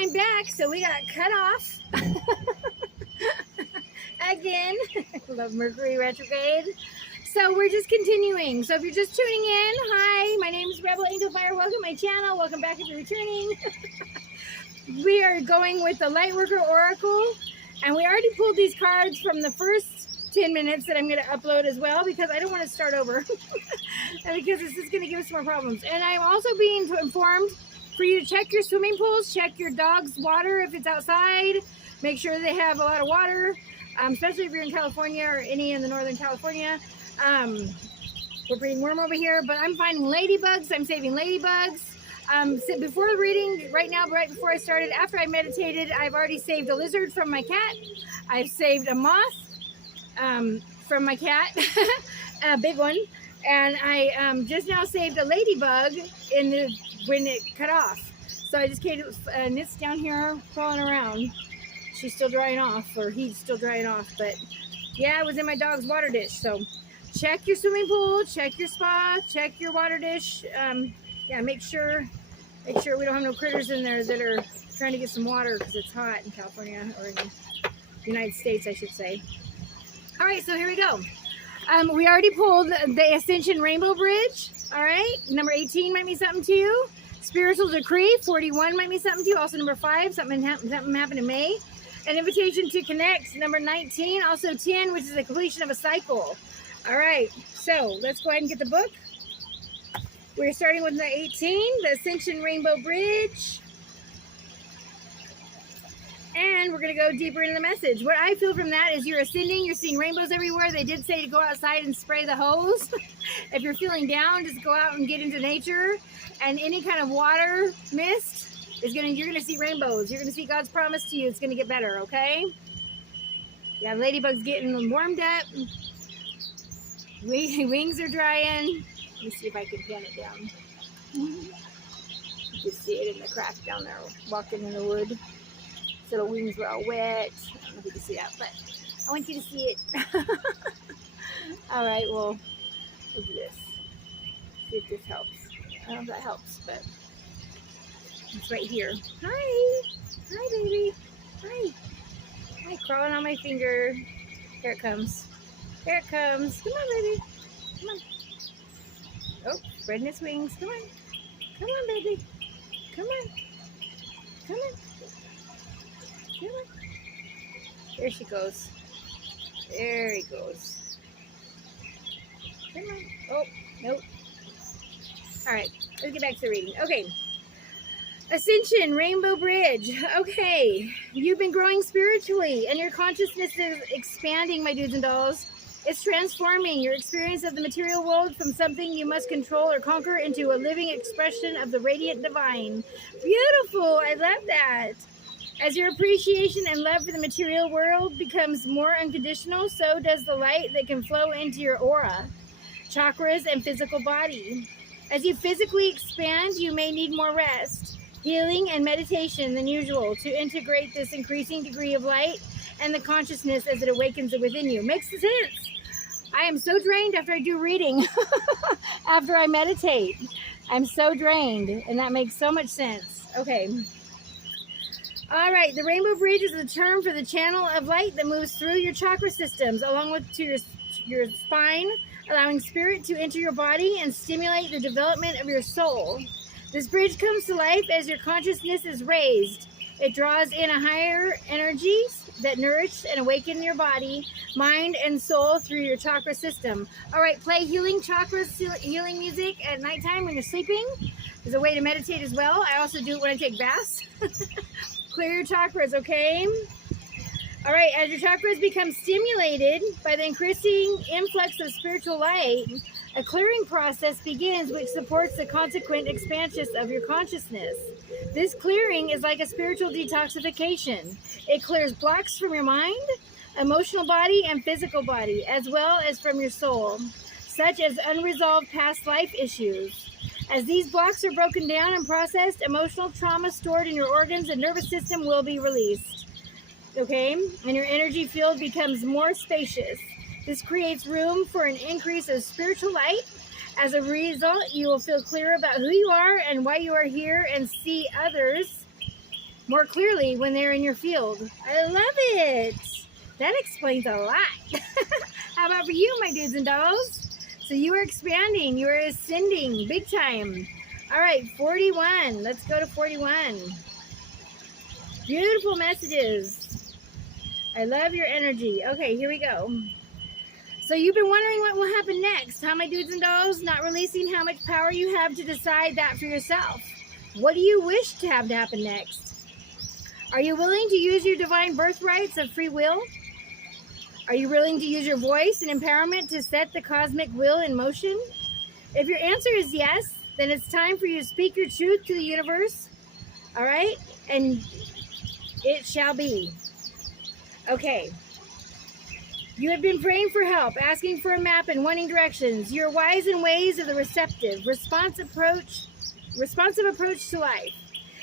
I'm back, so we got cut off again. Love Mercury retrograde. So we're just continuing. So if you're just tuning in, hi, my name is Rebel Angel Fire. Welcome to my channel. Welcome back if you're returning. We are going with the Lightworker Oracle, and we already pulled these cards from the first 10 minutes that I'm going to upload as well, because I don't want to start over and because this is going to give us more problems. And I'm also being informed for you to check your swimming pools, check your dog's water if it's outside, make sure they have a lot of water, especially if you're in California or any in the Northern California. We're pretty warm over here, but I'm finding ladybugs. I'm saving ladybugs. Before the reading, right now, right before I started, after I meditated, I've already saved a lizard from my cat. I've saved a moth from my cat, a big one. And I just now saved a ladybug when it cut off. So I just came, and it's down here crawling around. She's still drying off, or he's still drying off. But yeah, it was in my dog's water dish. So check your swimming pool, check your spa, check your water dish. Yeah, make sure we don't have no critters in there that are trying to get some water because it's hot in California, or in the United States, I should say. All right, so here we go. We already pulled the Ascension Rainbow Bridge. All right, number 18 might mean something to you. Spiritual Decree, 41 might mean something to you. Also number 5, something happened in May. An invitation to connect, number 19. Also 10, which is the completion of a cycle. All right, so let's go ahead and get the book. We're starting with the 18, the Ascension Rainbow Bridge. And we're going to go deeper into the message. What I feel from that is you're ascending, you're seeing rainbows everywhere. They did say to go outside and spray the hose. If you're feeling down, just go out and get into nature. And any kind of water mist, you're going to see rainbows. You're going to see God's promise to you. It's going to get better, okay? Yeah, ladybugs getting warmed up. Wings are drying. Let me see if I can pan it down. You can see it in the crack down there, walking in the wood. So the wings were all wet. I don't know if you can see that, but I want you to see it. All right, well, we'll do this. See if this helps. I don't know if that helps, but it's right here. Hi. Hi, baby. Hi. Hi, crawling on my finger. Here it comes. Here it comes. Come on, baby. Come on. Oh, spreading its wings. Come on. Come on, baby. Come on. Come on. Come on. There she goes. There he goes. Come on. Oh, nope. All right, let's get back to the reading. Okay. Ascension, Rainbow Bridge. Okay. You've been growing spiritually, and your consciousness is expanding, my dudes and dolls. It's transforming your experience of the material world from something you must control or conquer into a living expression of the radiant divine. Beautiful. I love that. As your appreciation and love for the material world becomes more unconditional, so does the light that can flow into your aura, chakras, and physical body. As you physically expand, you may need more rest, healing, and meditation than usual to integrate this increasing degree of light and the consciousness as it awakens within you. Makes sense. I am so drained after I do reading, after I meditate. I'm so drained, and that makes so much sense. Okay. All right, the Rainbow Bridge is a term for the channel of light that moves through your chakra systems, along with to your spine, allowing spirit to enter your body and stimulate the development of your soul. This bridge comes to life as your consciousness is raised. It draws in a higher energies that nourish and awaken your body, mind, and soul through your chakra system. All right, play healing chakras, healing music at nighttime when you're sleeping. There's a way to meditate as well. I also do it when I take baths. Clear your chakras, okay? All right, as your chakras become stimulated by the increasing influx of spiritual light, a clearing process begins which supports the consequent expansion of your consciousness. This clearing is like a spiritual detoxification. It clears blocks from your mind, emotional body, and physical body, as well as from your soul, such as unresolved past life issues. As these blocks are broken down and processed, emotional trauma stored in your organs and nervous system will be released. Okay? And your energy field becomes more spacious. This creates room for an increase of spiritual light. As a result, you will feel clear about who you are and why you are here, and see others more clearly when they're in your field. I love it. That explains a lot. How about for you, my dudes and dolls? So you are expanding, you are ascending big time. All right, 41. Let's go to 41. Beautiful messages. I love your energy. Okay, here we go. So you've been wondering what will happen next, huh, my dudes and dolls? Not releasing how much power you have to decide that for yourself. What do you wish to have to happen next? Are you willing to use your divine birthrights of free will? Are you willing to use your voice and empowerment to set the cosmic will in motion? If your answer is yes, then it's time for you to speak your truth to the universe. All right? And it shall be. Okay. You have been praying for help, asking for a map and wanting directions. You're wise in ways of the receptive, responsive approach to life.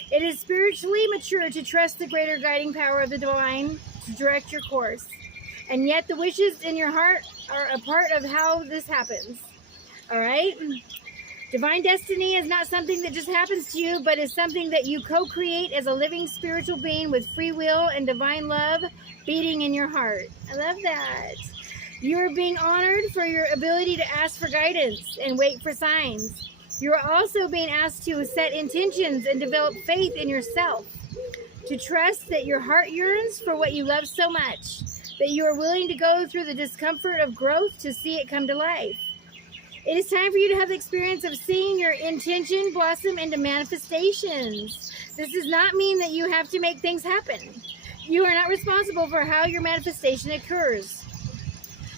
It is spiritually mature to trust the greater guiding power of the divine to direct your course. And yet the wishes in your heart are a part of how this happens. All right? Divine destiny is not something that just happens to you, but is something that you co-create as a living spiritual being with free will and divine love beating in your heart. I love that. You are being honored for your ability to ask for guidance and wait for signs. You are also being asked to set intentions and develop faith in yourself, to trust that your heart yearns for what you love so much, that you are willing to go through the discomfort of growth to see it come to life. It is time for you to have the experience of seeing your intention blossom into manifestations. This does not mean that you have to make things happen. You are not responsible for how your manifestation occurs.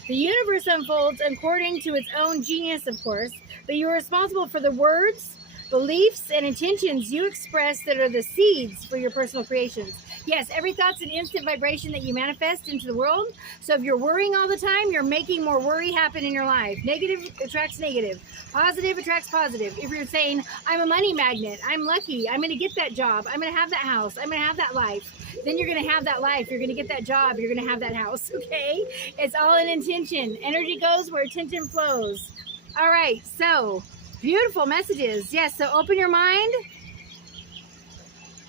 The universe unfolds according to its own genius, of course, but you are responsible for the words, beliefs, and intentions you express that are the seeds for your personal creations. Yes, every thought's an instant vibration that you manifest into the world. So if you're worrying all the time, you're making more worry happen in your life. Negative attracts negative. Positive attracts positive. If you're saying, I'm a money magnet, I'm lucky, I'm going to get that job, I'm going to have that house, I'm going to have that life, then you're going to have that life, you're going to get that job, you're going to have that house, okay? It's all an intention. Energy goes where attention flows. All right, so beautiful messages. Yes, so open your mind.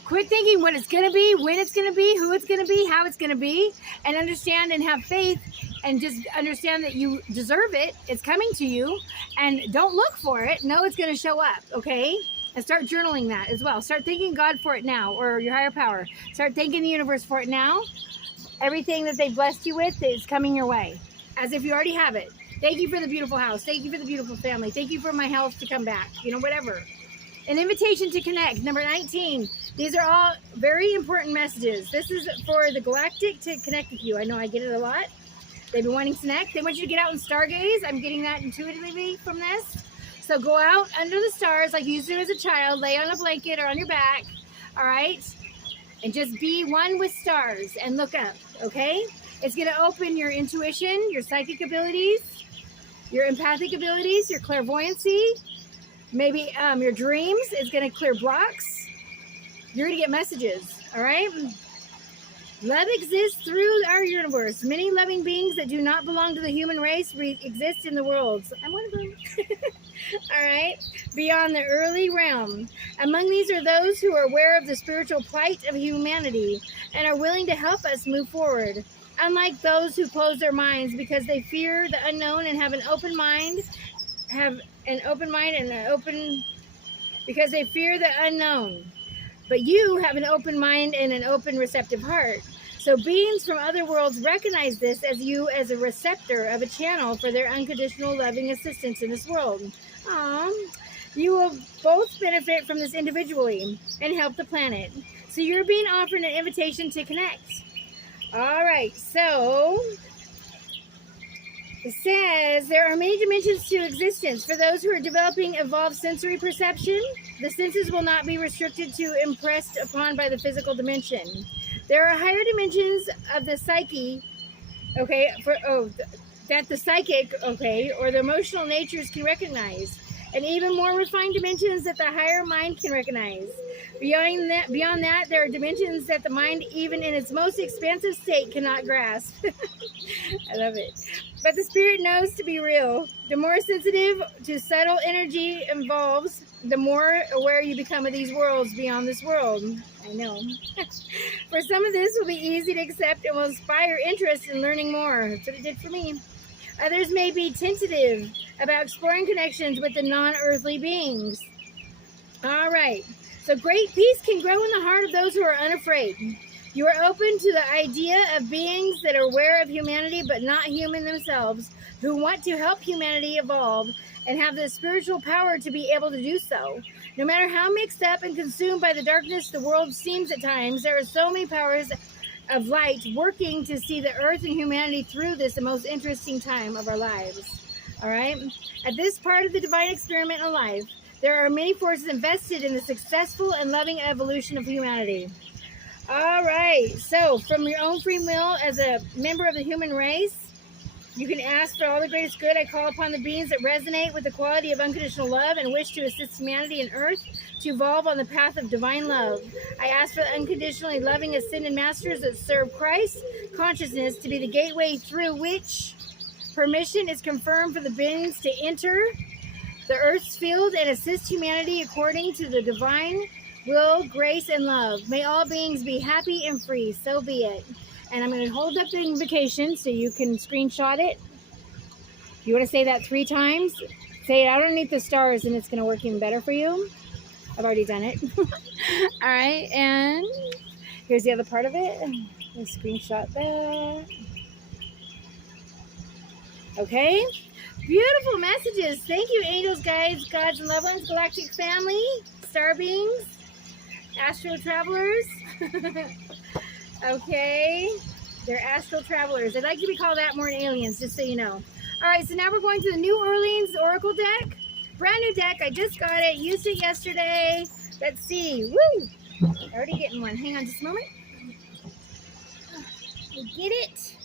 Quit thinking what it's going to be, when it's going to be, who it's going to be, how it's going to be, and understand and have faith and just understand that you deserve it. It's coming to you, and don't look for it. Know it's going to show up, okay? And start journaling that as well. Start thanking God for it now, or your higher power. Start thanking the universe for it now. Everything that they've blessed you with is coming your way, as if you already have it. Thank you for the beautiful house. Thank you for the beautiful family. Thank you for my health to come back. You know, whatever. An invitation to connect. Number 19. These are all very important messages. This is for the galactic to connect with you. I know I get it a lot. They've been wanting to connect. They want you to get out and stargaze. I'm getting that intuitively from this. So go out under the stars like you used to as a child. Lay on a blanket or on your back. All right? And just be one with stars and look up. Okay? It's going to open your intuition, your psychic abilities, your empathic abilities, your clairvoyancy, maybe your dreams. It's going to clear blocks. You're going to get messages, all right? Love exists through our universe. Many loving beings that do not belong to the human race exist in the world. I'm one of them. All right? Beyond the early realm. Among these are those who are aware of the spiritual plight of humanity and are willing to help us move forward. Unlike those who close their minds because they fear the unknown and have an open mind, because they fear the unknown. But you have an open mind and an open, receptive heart. So beings from other worlds recognize this as you as a receptor of a channel for their unconditional loving assistance in this world. You will both benefit from this individually and help the planet. So you're being offered an invitation to connect. All right, so it says there are many dimensions to existence. For those who are developing evolved sensory perception, the senses will not be restricted to impressed upon by the physical dimension. There are higher dimensions of the psyche, okay, that the psychic, okay, or the emotional natures can recognize. and even more refined dimensions that the higher mind can recognize. Beyond that, there are dimensions that the mind, even in its most expansive state, cannot grasp. I love it. But the spirit knows to be real. The more sensitive to subtle energy involves, the more aware you become of these worlds beyond this world. I know. For some of this will be easy to accept and will inspire interest in learning more. That's what it did for me. Others may be tentative about exploring connections with the non-earthly beings. All right. So great peace can grow in the heart of those who are unafraid. You are open to the idea of beings that are aware of humanity but not human themselves, who want to help humanity evolve and have the spiritual power to be able to do so. No matter how mixed up and consumed by the darkness the world seems at times, there are so many powers of light working to see the earth and humanity through this the most interesting time of our lives. All right? At this part of the divine experiment in life, there are many forces invested in the successful and loving evolution of humanity. All right, so from your own free will as a member of the human race, you can ask for all the greatest good. I call upon the beings that resonate with the quality of unconditional love and wish to assist humanity and earth to evolve on the path of divine love. I ask for the unconditionally loving ascended masters that serve Christ consciousness to be the gateway through which permission is confirmed for the beings to enter the earth's field and assist humanity according to the divine will, grace, and love. May all beings be happy and free. So be it. And I'm going to hold up the invocation so you can screenshot it. If you want to say that 3 times, say it underneath the stars and it's going to work even better for you. I've already done it. All right. And here's the other part of it. Let's screenshot that. Okay. Beautiful messages. Thank you, angels, guides, gods, and loved ones, galactic family, star beings, astral travelers. Okay, they're astral travelers. I'd like to be called that more than aliens, just so you know. All right, so now we're going to the New Orleans Oracle deck. Brand new deck. I just got it. Used it yesterday. Let's see. Woo! Already getting one. Hang on just a moment. Get it.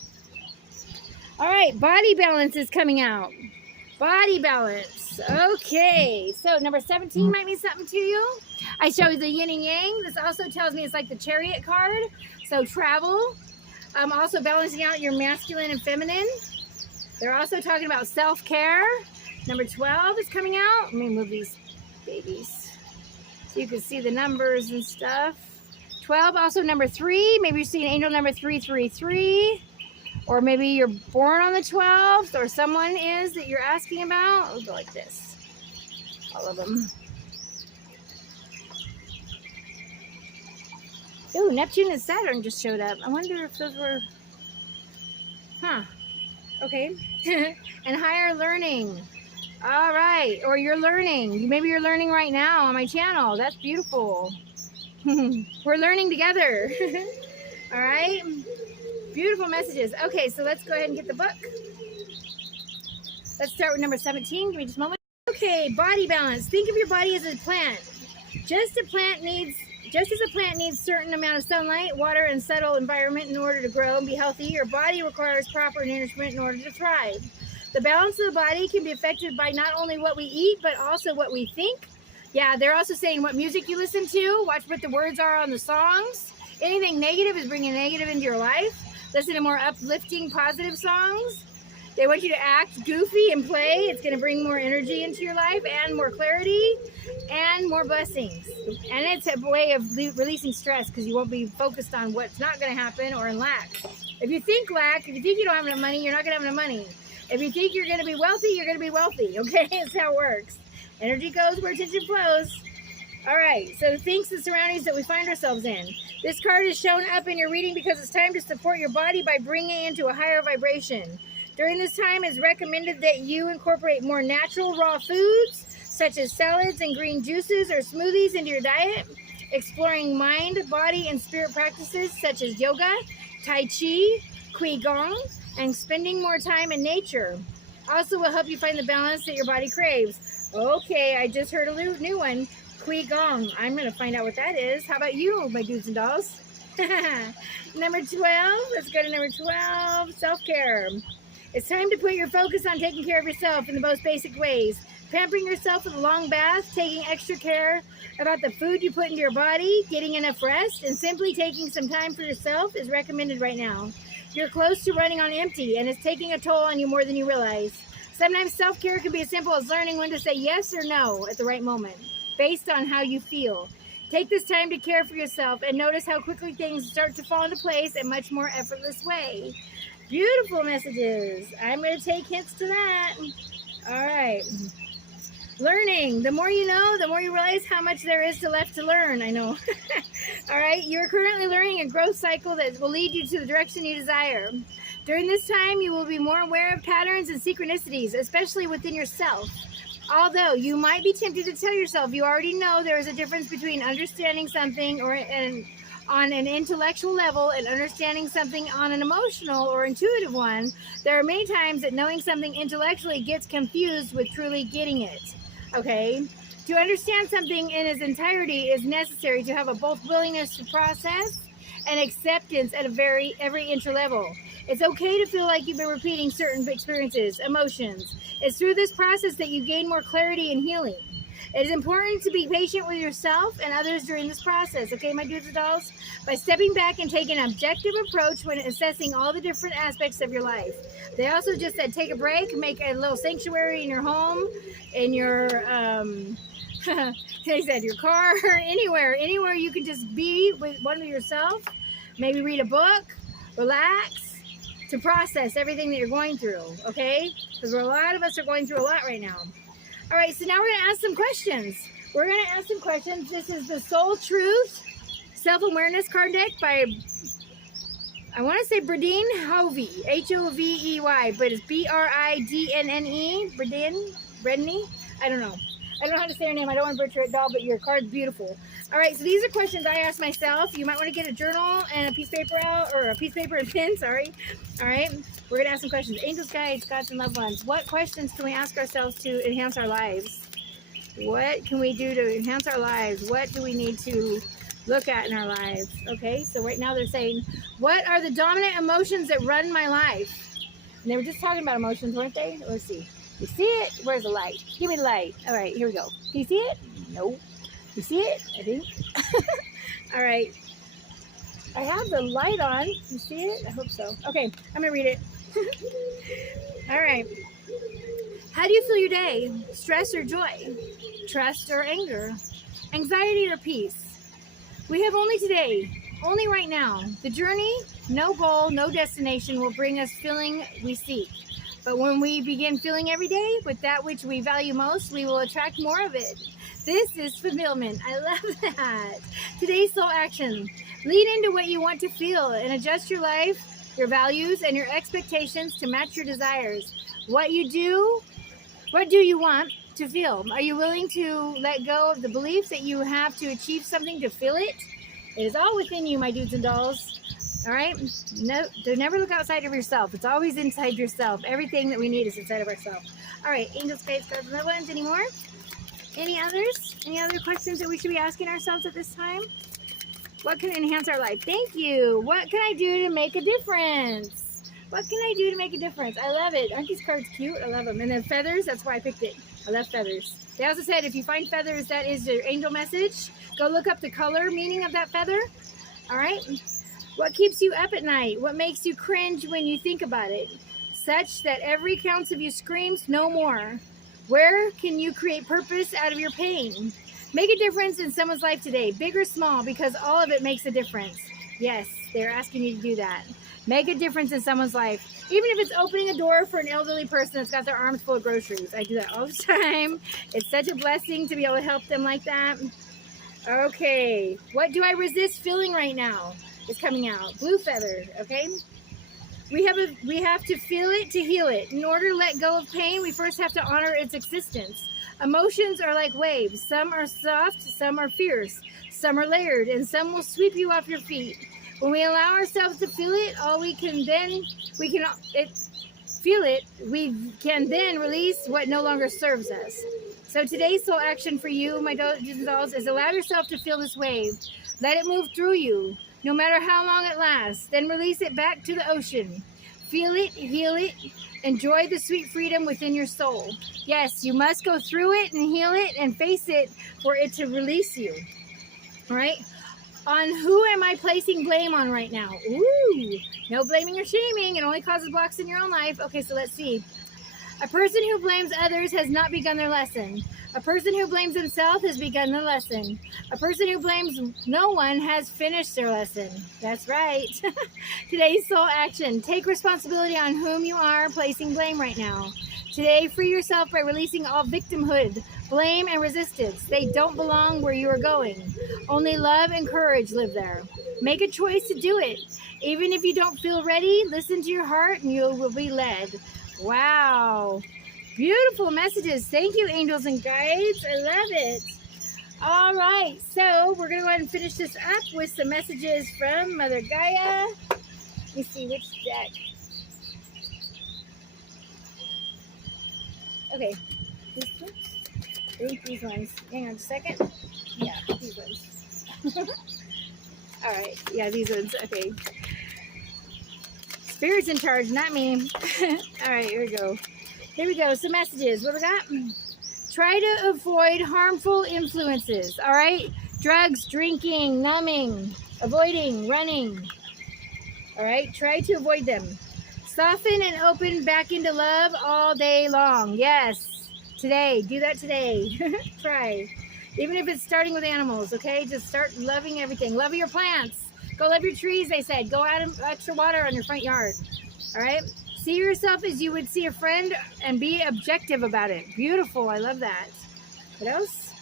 All right, body balance is coming out. Body balance. Okay, so number 17 might mean something to you. I show you the yin and yang. This also tells me it's like the chariot card. So travel. Also balancing out your masculine and feminine. They're also talking about self-care. Number 12 is coming out. Let me move these babies so you can see the numbers and stuff. 12, also number 3. Maybe you're seeing angel number 333. Or maybe you're born on the 12th, or someone is that you're asking about. We'll go like this. All of them. Ooh, Neptune and Saturn just showed up. I wonder if those were... Huh. Okay. And higher learning. All right. Or you're learning. Maybe you're learning right now on my channel. That's beautiful. We're learning together. All right. Beautiful messages. Okay, so let's go ahead and get the book. Let's start with number 17. Give me just a moment. Okay, body balance. Think of your body as a plant. Just as a plant needs certain amount of sunlight, water, and subtle environment in order to grow and be healthy, your body requires proper nourishment in order to thrive. The balance of the body can be affected by not only what we eat, but also what we think. Yeah, they're also saying what music you listen to. Watch what the words are on the songs. Anything negative is bringing negative into your life. Listen to more uplifting, positive songs. They want you to act goofy and play. It's going to bring more energy into your life and more clarity and more blessings. And it's a way of releasing stress because you won't be focused on what's not going to happen or in lack. If you think lack, if you think you don't have enough money, you're not going to have enough money. If you think you're going to be wealthy, you're going to be wealthy. Okay? That's how it works. Energy goes where attention flows. All right, so the things and surroundings that we find ourselves in. This card is shown up in your reading because it's time to support your body by bringing it into a higher vibration. During this time, it's recommended that you incorporate more natural raw foods, such as salads and green juices or smoothies into your diet, exploring mind, body, and spirit practices such as yoga, tai chi, qigong, and spending more time in nature. Also will help you find the balance that your body craves. Okay, I just heard a new one. Qigong. I'm going to find out what that is. How about you, my dudes and dolls? Number 12. Let's go to number 12. Self-care. It's time to put your focus on taking care of yourself in the most basic ways. Pampering yourself with a long bath, taking extra care about the food you put into your body, getting enough rest, and simply taking some time for yourself is recommended right now. You're close to running on empty, and it's taking a toll on you more than you realize. Sometimes self-care can be as simple as learning when to say yes or no at the right moment, based on how you feel. Take this time to care for yourself and notice how quickly things start to fall into place in a much more effortless way. Beautiful messages. I'm going to take hints to that. All right. Learning. The more you know, the more you realize how much there is left to learn. I know. All right. You're currently learning a growth cycle that will lead you to the direction you desire. During this time, you will be more aware of patterns and synchronicities, especially within yourself. Although you might be tempted to tell yourself you already know there is a difference between understanding something on an intellectual level and understanding something on an emotional or intuitive one, there are many times that knowing something intellectually gets confused with truly getting it. Okay? To understand something in its entirety is necessary to have both willingness to process and acceptance at every inch level. It's okay to feel like you've been repeating certain experiences, emotions. It's through this process that you gain more clarity and healing. It is important to be patient with yourself and others during this process, okay, my dudes and dolls? By stepping back and taking an objective approach when assessing all the different aspects of your life. They also just said take a break, make a little sanctuary in your home, in your, they said your car, anywhere you can just be with one of yourself. Maybe read a book, relax, to process everything that you're going through, okay? Because a lot of us are going through a lot right now. All right, so now we're going to ask some questions. We're going to ask some questions. This is the Soul Truth Self-Awareness Card Deck by, I want to say Bridene Hovey, H-O-V-E-Y, but it's B-R-I-D-N-N-E, Bridene, I don't know. I don't know how to say her name. I don't want to butcher it, doll, but your card's beautiful. All right, so these are questions I asked myself. You might want to get a journal and a piece of paper out, or a piece of paper and pen, sorry. All right, we're going to ask some questions. Angels, guides, gods, and loved ones. What questions can we ask ourselves to enhance our lives? What can we do to enhance our lives? What do we need to look at in our lives? Okay, so right now they're saying, what are the dominant emotions that run my life? And they were just talking about emotions, weren't they? Let's see. You see it? Where's the light? Give me the light. All right, here we go. Do you see it? Nope. You see it? I think. All right. I have the light on. You see it? I hope so. Okay, I'm going to read it. All right. How do you feel your day? Stress or joy? Trust or anger? Anxiety or peace? We have only today, only right now. The journey, no goal, no destination will bring us feeling we seek. But when we begin feeling every day with that which we value most, we will attract more of it. This is fulfillment. I love that. Today's soul action. Lead into what you want to feel and adjust your life, your values, and your expectations to match your desires. What do you want to feel? Are you willing to let go of the beliefs that you have to achieve something to feel it? It is all within you, my dudes and dolls. All right? No, never look outside of yourself. It's always inside yourself. Everything that we need is inside of ourselves. All right, angels, fates, gods, and loved ones. Any more? Any others? Any other questions that we should be asking ourselves at this time? What can enhance our life? Thank you. What can I do to make a difference? What can I do to make a difference? I love it. Aren't these cards cute? I love them. And then feathers, that's why I picked it. I love feathers. They also said if you find feathers, that is your angel message. Go look up the color meaning of that feather. All right? What keeps you up at night? What makes you cringe when you think about it? Such that every ounce of you screams, no more. Where can you create purpose out of your pain? Make a difference in someone's life today, big or small, because all of it makes a difference. Yes, they're asking you to do that. Make a difference in someone's life. Even if it's opening a door for an elderly person that's got their arms full of groceries. I do that all the time. It's such a blessing to be able to help them like that. Okay, what do I resist feeling right now? Is coming out. Blue feather, okay? We have to feel it to heal it. In order to let go of pain, we first have to honor its existence. Emotions are like waves. Some are soft, some are fierce, some are layered, and some will sweep you off your feet. When we allow ourselves to feel it, we can then release what no longer serves us. So today's soul action for you, my dudes and dolls, is allow yourself to feel this wave. Let it move through you, no matter how long it lasts. Then release it back to the ocean. Feel it, heal it, enjoy the sweet freedom within your soul. Yes, you must go through it and heal it and face it for it to release you. All right? On who am I placing blame on right now? Ooh, no blaming or shaming. It only causes blocks in your own life. Okay, so let's see. A person who blames others has not begun their lesson. A person who blames himself has begun the lesson. A person who blames no one has finished their lesson. That's right. Today's soul action. Take responsibility on whom you are placing blame right now. Today, free yourself by releasing all victimhood, blame, and resistance. They don't belong where you are going. Only love and courage live there. Make a choice to do it. Even if you don't feel ready, listen to your heart and you will be led. Wow. Beautiful messages. Thank you, angels and guides. I love it. All right. So we're going to go ahead and finish this up with some messages from Mother Gaia. Let me see which deck. Okay. These ones? I think these ones. Hang on a second. Yeah, these ones. All right. Yeah, these ones. Okay. Spirit's in charge, not me. All right, here we go. Here we go. Some messages. What we got? Try to avoid harmful influences. All right? Drugs, drinking, numbing, avoiding, running. All right? Try to avoid them. Soften and open back into love all day long. Yes. Today. Do that today. Try. Even if it's starting with animals, okay? Just start loving everything. Love your plants. Go love your trees, they said. Go add extra water on your front yard. All right? See yourself as you would see a friend and be objective about it. Beautiful. I love that. What else?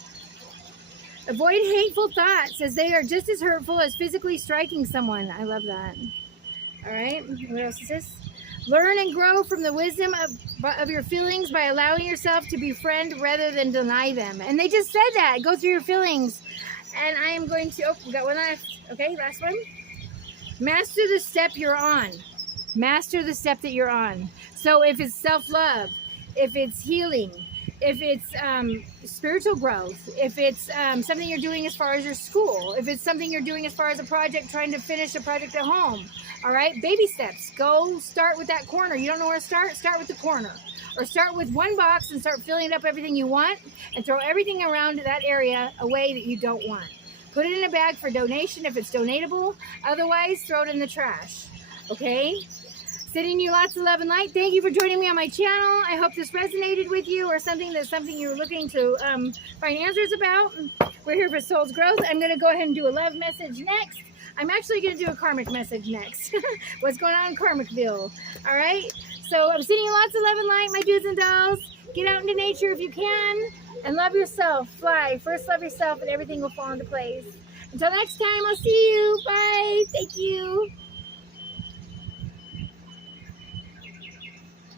Avoid hateful thoughts as they are just as hurtful as physically striking someone. I love that. All right? What else is this? Learn and grow from the wisdom of your feelings by allowing yourself to befriend rather than deny them. And they just said that. Go through your feelings. And I am going to, oh, we got one left. Okay, last one. Master the step you're on. Master the step that you're on. So if it's self-love, if it's healing, if it's spiritual growth, if it's something you're doing as far as your school, if it's something you're doing as far as a project, trying to finish a project at home, all right, baby steps. Go start with that corner. You don't know where to start? Start with the corner. Or start with one box and start filling up everything you want and throw everything around that area away that you don't want. Put it in a bag for donation if it's donatable. Otherwise, throw it in the trash. Okay? Sending you lots of love and light. Thank you for joining me on my channel. I hope this resonated with you or something you're looking to find answers about. We're here for soul's growth. I'm going to go ahead and do a love message next. I'm actually going to do a karmic message next. What's going on in Karmicville? All right? So I'm sending you lots of love and light, my dudes and dolls. Get out into nature if you can. And love yourself. Fly. First love yourself and everything will fall into place. Until next time, I'll see you. Bye. Thank you.